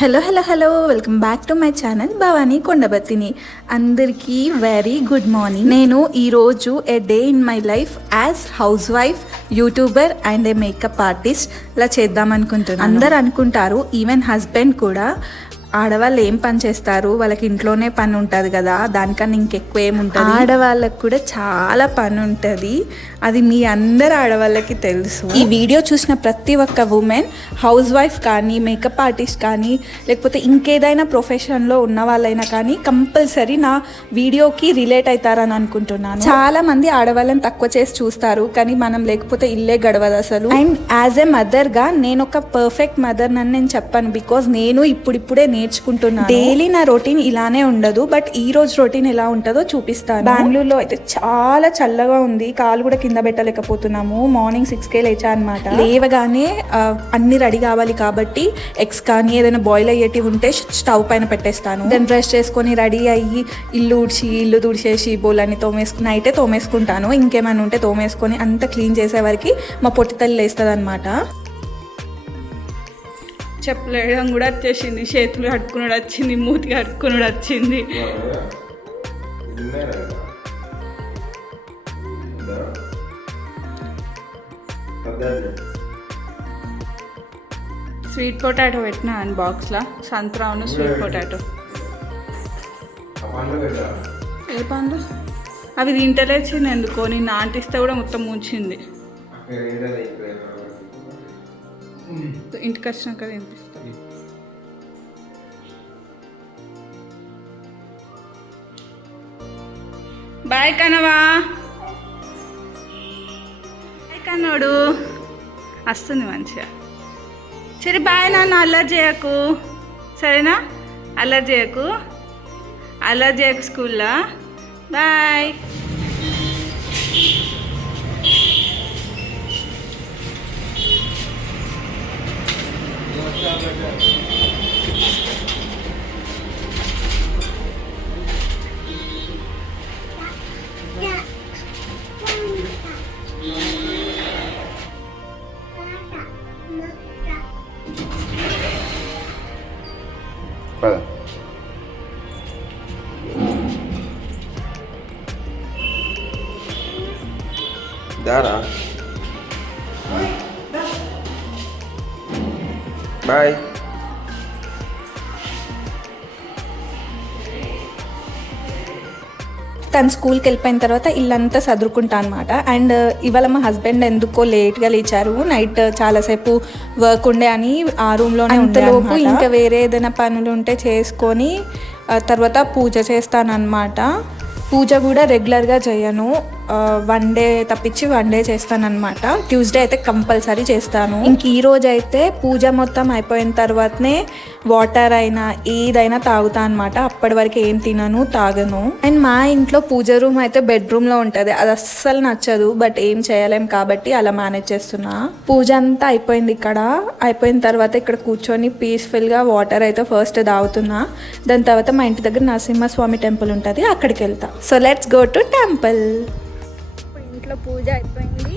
Hello welcome back to my channel Bhavani Kondabattini. అందరికీ very good morning. నేను ఈరోజు a day in my life as housewife, YouTuber and a makeup artist ఇలా చేద్దాం అనుకుంటున్నాను. అందరు అనుకుంటారు, ఈవెన్ హస్బెండ్ కూడా, ఆడవాళ్ళు ఏం పని చేస్తారు, వాళ్ళకి ఇంట్లోనే పని ఉంటుంది కదా, దానికన్నా ఇంకెక్కువ ఏముంటుంది. ఆడవాళ్ళకి కూడా చాలా పని ఉంటుంది, అది మీ అందరు ఆడవాళ్ళకి తెలుసు. ఈ వీడియో చూసిన ప్రతి ఒక్క ఉమెన్, హౌస్ వైఫ్ కానీ, మేకప్ ఆర్టిస్ట్ కానీ, లేకపోతే ఇంకేదైనా ప్రొఫెషన్లో ఉన్న వాళ్ళైనా కానీ కంపల్సరీ నా వీడియోకి రిలేట్ అవుతారని అనుకుంటున్నాను. చాలా మంది ఆడవాళ్ళని తక్కువ చేసి చూస్తారు, కానీ మనం లేకపోతే ఇల్లే గడవదు అసలు. అండ్ యాజ్ ఏ మదర్గా నేను ఒక పర్ఫెక్ట్ మదర్ అని నేను చెప్పాను, బికాజ్ నేను ఇప్పుడిప్పుడే నేర్చుకుంటున్నాను. డైలీ నా రొటీన్ ఇలానే ఉండదు, బట్ ఈ రోజు రొటీన్ ఎలా ఉంటుందో చూపిస్తాను. బెంగళూరులో అయితే చాలా చల్లగా ఉంది, కాలు కూడా కింద పెట్టలేకపోతున్నాము. మార్నింగ్ 6కే లేచా అనమాట. లేవగానే అన్ని రెడీ కావాలి కాబట్టి ఎగ్స్ కానీ ఏదైనా బాయిల్ అయ్యేటివి ఉంటే స్టవ్ పైన పెట్టేస్తాను. దెన్ బ్రష్ చేసుకొని రెడీ అయ్యి ఇల్లు తుడిచేసి బోలన్నీ నైటే తోమేసుకుంటాను. ఇంకేమైనా ఉంటే తోమేసుకొని అంత క్లీన్ చేసే వరకు మా పొట్టి తల్లి లేస్తుంది అనమాట. చెప్పలేయడం కూడా వచ్చేసింది, చేతులు కట్టుకున్నాడు వచ్చింది, మూతి కట్టుకున్నాడు వచ్చింది. స్వీట్ పొటాటో పెట్టినా అని బాక్స్లో, సంత్రాను స్వీట్ పొటాటో. ఏ పండ్లు అవి తింటలేచింది ఎందుకో, నేను ఆంటిస్తే కూడా మొత్తం ముంచింది. ఇంటికి వచ్చినాక తినిపిస్తాను. బాయ్ కనవా, బాయ్ కన్నోడు వస్తుంది మంచిగా. సరే బాయ్ నాన్న, అల్లరి చేయకు సరేనా, అల్లరి చేయకు స్కూల్లో. బాయ్. Dara. Bye. తను స్కూల్కి వెళ్ళిపోయిన తర్వాత ఇల్లంతా సదురుకుంటా అనమాట. అండ్ ఇవాళ మా హస్బెండ్ ఎందుకో లేట్గా లేచారు, నైట్ చాలాసేపు వర్క్ ఉండే అని ఆ రూమ్లోనే ఉంటేలోపు ఇంకా వేరే ఏదైనా పనులు ఉంటే చేసుకొని తర్వాత పూజ చేస్తానన్నమాట. పూజ కూడా రెగ్యులర్గా చేయను, వన్ డే తప్పించి వన్ డే చేస్తానన్నమాట. ట్యూస్డే అయితే కంపల్సరీ చేస్తాను. ఇంక ఈ రోజు అయితే పూజ మొత్తం అయిపోయిన తర్వాతనే వాటర్ అయినా ఏదైనా తాగుతా అనమాట. అప్పటి వరకు ఏం తినను, తాగను. అండ్ మా ఇంట్లో పూజ రూమ్ అయితే బెడ్రూమ్లో ఉంటుంది, అది అస్సలు నచ్చదు, బట్ ఏం చేయలేం కాబట్టి అలా మేనేజ్ చేస్తున్నా. పూజ అంతా అయిపోయింది. ఇక్కడ అయిపోయిన తర్వాత ఇక్కడ కూర్చొని పీస్ఫుల్గా వాటర్ అయితే ఫస్ట్ తాగుతున్నా. దాని తర్వాత మా ఇంటి దగ్గర నరసింహస్వామి టెంపుల్ ఉంటుంది, అక్కడికి వెళ్తా. So let's go to temple. ఇంట్లో పూజ అయిపోయింది,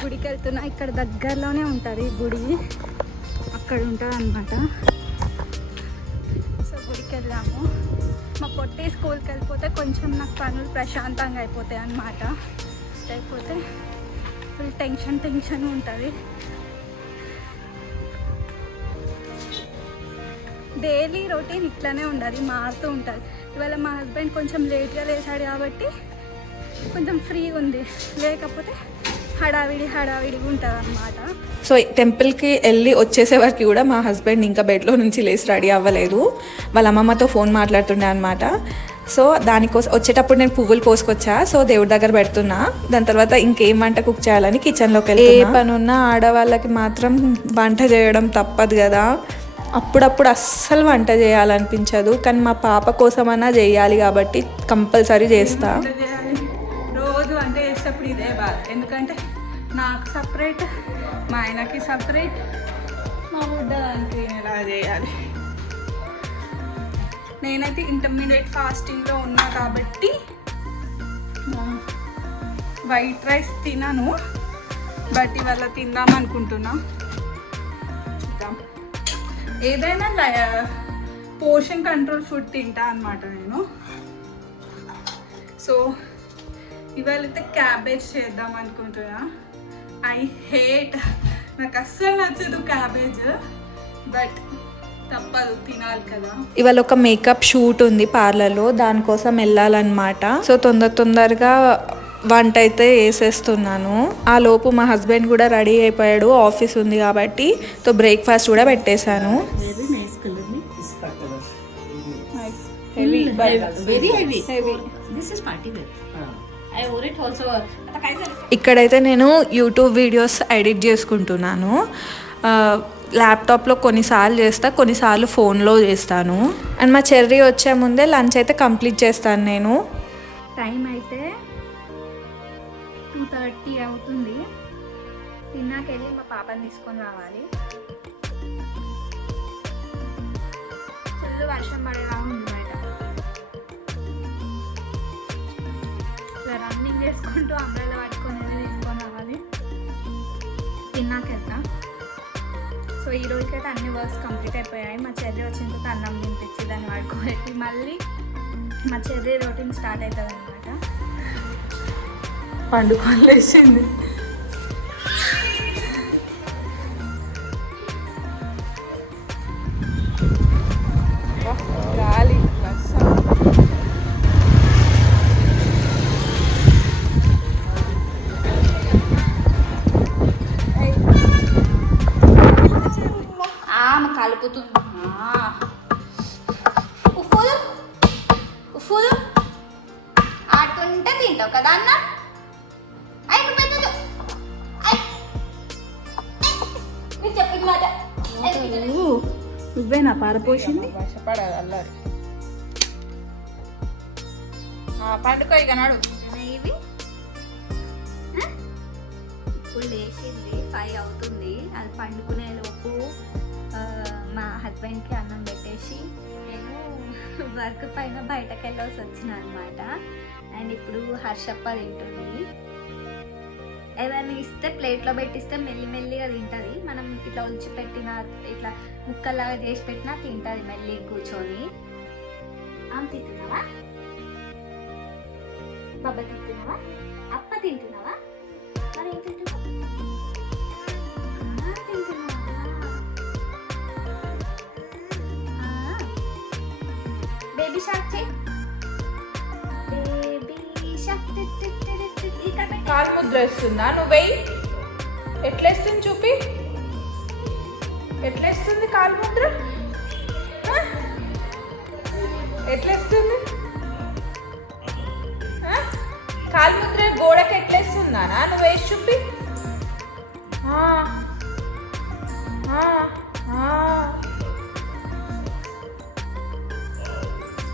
గుడికి వెళ్తున్నా. ఇక్కడ దగ్గరలోనే ఉంటుంది గుడి, అక్కడ ఉంటుంది అనమాట. సో గుడికి వెళ్దాము. మా పొట్టి స్కూల్కి వెళ్ళిపోతే కొంచెం నాకు పనులు ప్రశాంతంగా అయిపోతాయి అన్నమాట, లేకపోతే ఫుల్ టెన్షన్ ఉంటుంది. డైలీ రొటీన్ ఇట్లానే ఉండాలి, మారుతూ ఉంటుంది. ఇవాళ మా హస్బెండ్ కొంచెం లేట్గా లేచాడు కాబట్టి కొంచెం ఫ్రీగా ఉంది, లేకపోతే హడావిడిగా ఉంటుంది అన్నమాట. సో టెంపుల్కి వెళ్ళి వచ్చేసే వరకు కూడా మా హస్బెండ్ ఇంకా బెడ్లో నుంచి లేచి రెడీ అవ్వలేదు, వాళ్ళ అమ్మమ్మతో ఫోన్ మాట్లాడుతుండే అనమాట. సో దానికోసం వచ్చేటప్పుడు నేను పువ్వులు కోసుకొచ్చా, సో దేవుడి దగ్గర పెడుతున్నా. దాని తర్వాత ఇంకేం వంట కుక్ చేయాలని కిచెన్లోకి వెళ్ళి, ఏ పని ఉన్నా ఆడవాళ్ళకి మాత్రం వంట చేయడం తప్పదు కదా. అప్పుడప్పుడు అస్సలు వంట చేయాలనిపించదు, కానీ మా పాప కోసమన్నా చేయాలి కాబట్టి కంపల్సరీ చేస్తా. రోజు వంట చేసేటప్పుడు ఇదే బాధ, ఎందుకంటే నాకు సపరేట్, మా ఆయనకి సపరేట్, మా బుడ్డదానికి ఎలా చేయాలి. నేనైతే ఇంటర్మీడియట్ ఫాస్టింగ్లో ఉన్నా కాబట్టి వైట్ రైస్ తినను, బట్ ఇవాళ తిందాం అనుకుంటున్నా. చూద్దాం. ఏదైనా పోర్షన్ కంట్రోల్ ఫుడ్ తింటా అనమాట నేను. సో ఇవాళ అయితే క్యాబేజ్ చేద్దాం అనుకుంటున్నా. ఐ హేట్, నాకు అస్సలు నచ్చదు క్యాబేజ్, బట్ తప్పదు, తినాలి కదా. ఇవాళ ఒక మేకప్ షూట్ ఉంది పార్లర్లో, దానికోసం వెళ్ళాలన్నమాట. సో తొందరగా వంట అయితే వేసేస్తున్నాను. ఆ లోపు మా హస్బెండ్ కూడా రెడీ అయిపోయాడు, ఆఫీస్ ఉంది కాబట్టి. సో బ్రేక్ఫాస్ట్ కూడా పెట్టేశాను. ఇక్కడైతే నేను యూట్యూబ్ వీడియోస్ ఎడిట్ చేసుకుంటున్నాను. ల్యాప్టాప్లో కొన్నిసార్లు చేస్తా, కొన్నిసార్లు ఫోన్లో చేస్తాను. అండ్ మా చెర్రీ వచ్చే ముందే లంచ్ అయితే కంప్లీట్ చేస్తాను నేను. టైం అయితే 2:30 అవుతుంది. తిన్నాకెళ్ళి మా పాపని తీసుకొని రావాలి. ఫుల్ వర్షం పడేలా ఉంది బయట. ఇట్లా రన్నింగ్ చేసుకుంటూ అంబ్రెల్లా పట్టుకొని తీసుకొని రావాలి. తిన్నాకెళ్తా. సో ఈ రోజుకైతే అన్ని వర్క్స్ కంప్లీట్ అయిపోయాయి. మా చెర్రీ వచ్చిన తర్వాత అన్నం తినిపించి దాన్ని పడుకోబెట్టి మళ్ళీ మా చెర్రీ రొటీన్ స్టార్ట్ అవుతుంది అనమాట. పండుకొని లేచింది. గాలి వర్షం. ఆమె కలుపుతుంది. ఉప్పులు ఉప్పులు ఆడుతుంటే తింటావు కదా అన్న. చెప్పిన మాట నువ్వేనా పారపోసింది? వర్షపడదు అల్లరి. పండుకో ఇక నాడు. ఇవి ఇప్పుడు లేచింది 5 అవుతుంది. అది పండుకునే లోపు మా హస్బెండ్కి అన్నం పెట్టేసి నేను వర్క్ పైన బయటకు వెళ్ళాల్సి వచ్చిన అనమాట. అండ్ ఇప్పుడు హర్షప్ప తింటుంది. ఏదైనా ఇస్తే ప్లేట్లో పెట్టిస్తే మెల్లిగా తింటుంది. మనం ఇట్లా ఉంచి పెట్టిన ఇట్లా ముక్కలాగా చేసి పెట్టినా తింటుంది మెల్లి కూర్చొని. తింటున్నావా బాబా? తింటున్నావా? అప్ప తింటున్నావా? మరి ఏం తింటున్నావా? బేబీ షార్క్ చేయి. Baby shark. కాలు ముద్ర వేస్తుందా? నువ్వేయి. ఎట్లేస్తుంది చూపి. ఎట్లేస్తుంది కాలు ముద్ర? ఎట్లేస్తుంది కాలు ముద్ర? గోడకి ఎట్లేస్తుందానా? నువ్వు వేసి చూపి.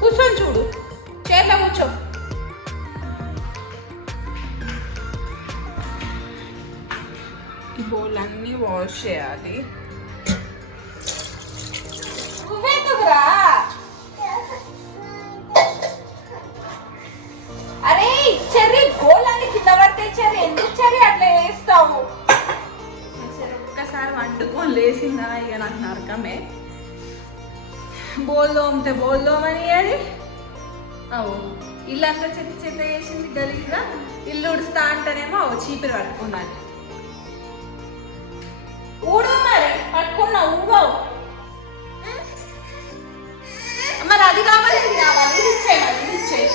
కూర్చొని చూడు, చైర్లో కూర్చో. ఈ బౌల్ అన్నీ వాష్ చేయాలి. నువ్వెందుకురా? అరే చెర్రీ, బౌల్ అన్ని కింద పడితే చెర్రీ, ఎందుకు చెర్రీ అట్లా వేస్తావు? ఒక్కసారి వండుకొని లేచిందా ఇక నాకు నరకమే. బౌల్ తోమితే బౌల్ తోమని అది ఇల్లు అంతా చెత్త చేసింది గలీజ్గా. ఇల్లు ఉడుస్తా అంటేనేమో చీపిరి పట్టుకున్నాను. ఊడు మరి పట్టుకున్నా ఊగవు. మరి అది కావాలి, ఇది కావాలి, ఇది ఇచ్చేయి, మరి ఇది ఇచ్చేయి.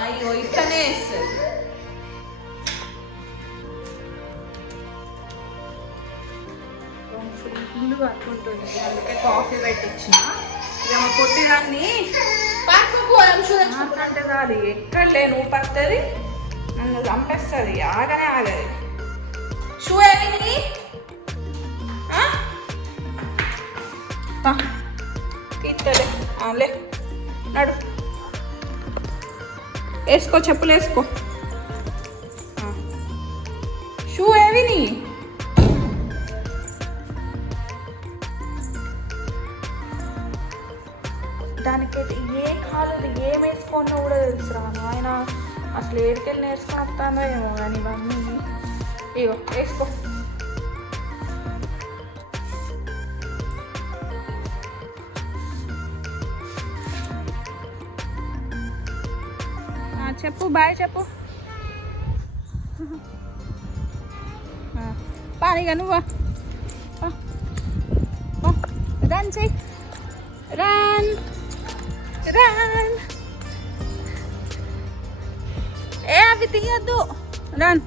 అయ్యో ఇట్లనే వేస్తుంది. ఫుల్ పట్టుకుంటుంది, అందుకే కాఫీ పెట్టించిన. ఇక మా పొట్టిదాన్ని పట్టుకోవాలి చూడంటే చాలు. ఎక్కడ లేను పడుతుంది, నన్ను చంపేస్తుంది, ఆగనే ఆగదు. షూ ఏమి తీస్తలే. లే నడు, వేసుకో, చెప్పులు వేసుకో. షూ ఏవి నీ? దానికైతే ఏ కాలు ఏం వేసుకున్నా కూడా తెలుసురా ఆయన. అసలు ఏడికెళ్ళి నేర్చుకుని వస్తానో ఏమో కానీ ఇవన్నీ. ఇగో వేసుకో. చెప్పు బాయ్ చెప్పు. పానిగా నువ్వు రన్ చెయ్యి, రన్ రన్. ఏ అవి తీయద్దు, రన్.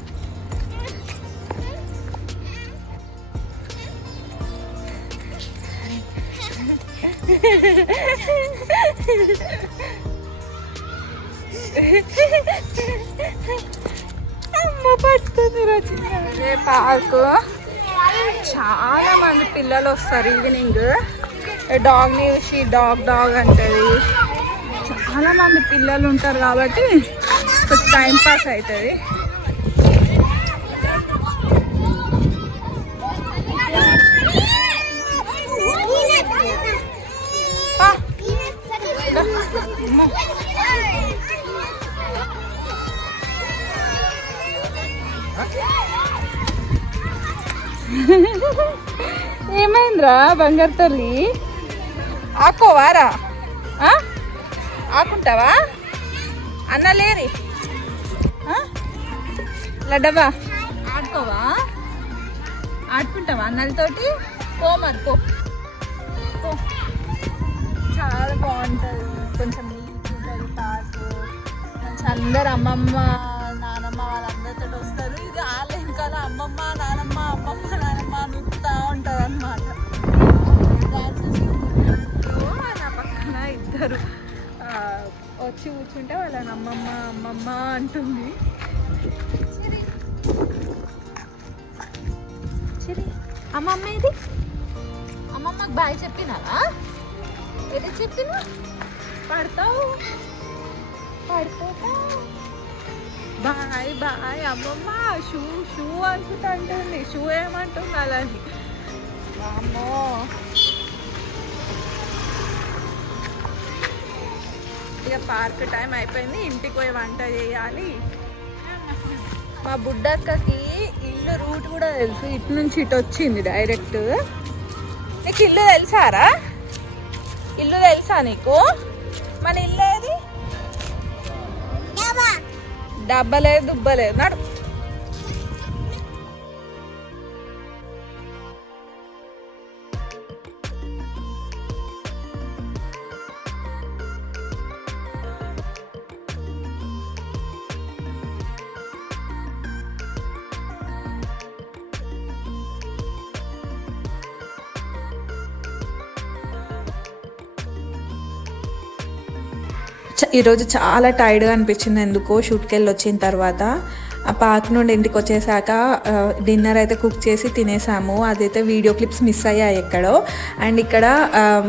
అమ్మ పట్టుకుంది రోజు. పార్కు చాలా మంది పిల్లలు వస్తారు ఈవినింగ్. డాగ్ని చూసి డాగ్ అంటది. చాలా మంది పిల్లలు ఉంటారు కాబట్టి కొంచెం టైం పాస్ అవుతుంది. ఏమైందిరా బంగారు తల్లి? ఆకోవారా? ఆకుంటావా? అన్న లేరి లడ్డవా ఆడుకోవా? ఆడుకుంటావా అన్నలతోటి? పో మరి పో. చాలా బాగుంటుంది, కొంచెం నీట్ ఉంటుంది పార్కు. మంచి అందరు అమ్మమ్మ నానమ్మ వాళ్ళందరితో వస్తారు. ఇది వాళ్ళ వెనకాల అమ్మమ్మ నానమ్మ నృత్తా ఉంటుంది అన్నమాట. నా పక్కన ఇద్దరు వచ్చి కూర్చుంటే వాళ్ళని అమ్మమ్మ అంటుంది. సరే అమ్మమ్మ ఇది అమ్మమ్మకి బాయ్ చెప్పినావా? ఏదో చెప్పినా పడతావు పడిపోతావు. బాయ్ అమ్మమ్మ. షూ అనుకుంటా అంటుంది. షూ ఏమంటుంది అలాని. అమ్మో ఇక పార్క్ టైం అయిపోయింది, ఇంటికి పోయి వంట చేయాలి. మా బుడ్డక్కకి ఇల్లు రూట్ కూడా తెలుసు. ఇటు నుంచి ఇటు వచ్చింది డైరెక్ట్. నీకు ఇల్లు తెలుసారా? ఇల్లు తెలుసా నీకు? మన ఇల్లు ఏది? డబ్బలేదు దుబ్బలేదు నడు. ఈరోజు చాలా టైర్డ్గా అనిపించింది ఎందుకో షూట్కి వెళ్ళి వచ్చిన తర్వాత. ఆ పార్క్ నుండి ఇంటికి వచ్చేసాక డిన్నర్ అయితే కుక్ చేసి తినేసాము. అదైతే వీడియో క్లిప్స్ మిస్ అయ్యాయి ఎక్కడో. అండ్ ఇక్కడ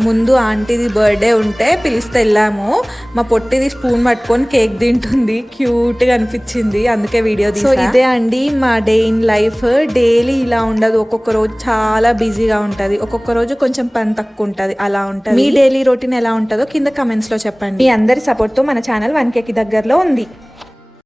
ముందు ఆంటీది బర్త్డే ఉంటే పిలిస్తే వెళ్ళాము. మా పొట్టిది స్పూన్ పట్టుకొని కేక్ తింటుంది, క్యూట్గా అనిపించింది, అందుకే వీడియో తీసా. సో ఇదే అండి మా డే ఇన్ లైఫ్. డైలీ ఇలా ఉండదు, ఒక్కొక్క రోజు చాలా బిజీగా ఉంటుంది, ఒక్కొక్క రోజు కొంచెం పని తక్కువ ఉంటుంది, అలా ఉంటుంది. మీ డైలీ రొటీన్ ఎలా ఉంటుందో కింద కమెంట్స్లో చెప్పండి. మీ అందరి సపోర్ట్తో మన ఛానల్ 1Kకి దగ్గరలో ఉంది.